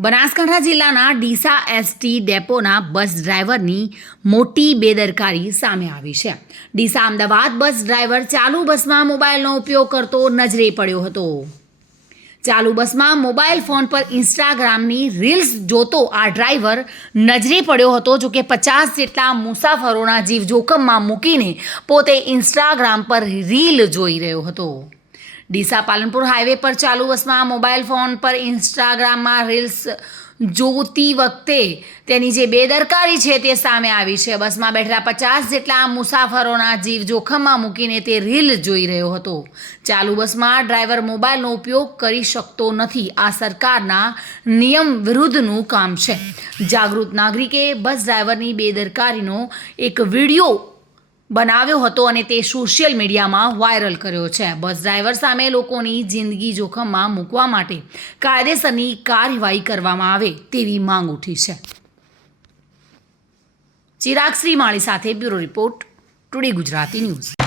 બનાસકાંઠા જિલ્લાના ડીસા એસટી ડેપોના બસ ડ્રાઈવરની મોટી બેદરકારી સામે આવી છે. ડીસા અમદાવાદ બસ ડ્રાઈવર ચાલુ બસમાં મોબાઈલનો ઉપયોગ કરતો નજરે પડ્યો હતો. ચાલુ બસમાં મોબાઈલ ફોન પર ઇન્સ્ટાગ્રામની રીલ્સ જોતો આ ડ્રાઈવર નજરે પડ્યો હતો. જોકે 50 જેટલા મુસાફરોના જીવ જોખમમાં મૂકીને પોતે ઇન્સ્ટાગ્રામ પર રીલ જોઈ રહ્યો હતો. ડીસા પાલનપુર હાઈવે પર ચાલુ બસમાં મોબાઈલ ફોન પર ઇન્સ્ટાગ્રામમાં રીલ્સ જોતી વખતે તેની જે બેદરકારી છે તે સામે આવી છે. બસમાં બેઠેલા 50 જેટલા મુસાફરોના જીવ જોખમમાં મૂકીને તે રીલ જોઈ રહ્યો હતો. ચાલુ બસમાં ડ્રાઈવર મોબાઈલનો ઉપયોગ કરી શકતો નથી. આ સરકારના નિયમ વિરુદ્ધનું કામ છે. જાગૃત નાગરિકે બસ ડ્રાઈવરની બેદરકારીનો એક વિડીયો બનાવ્યો હતો અને તે સોશિયલ મીડિયામાં વાયરલ કર્યો છે. બસ ડ્રાઈવર સામે લોકોની જિંદગી જોખમમાં મૂકવા માટે કાયદેસરની કાર્યવાહી કરવામાં આવે તેવી માંગ ઉઠી છે. ચિરાગ શ્રીમાળી સાથે bureau report, today Gujarati news.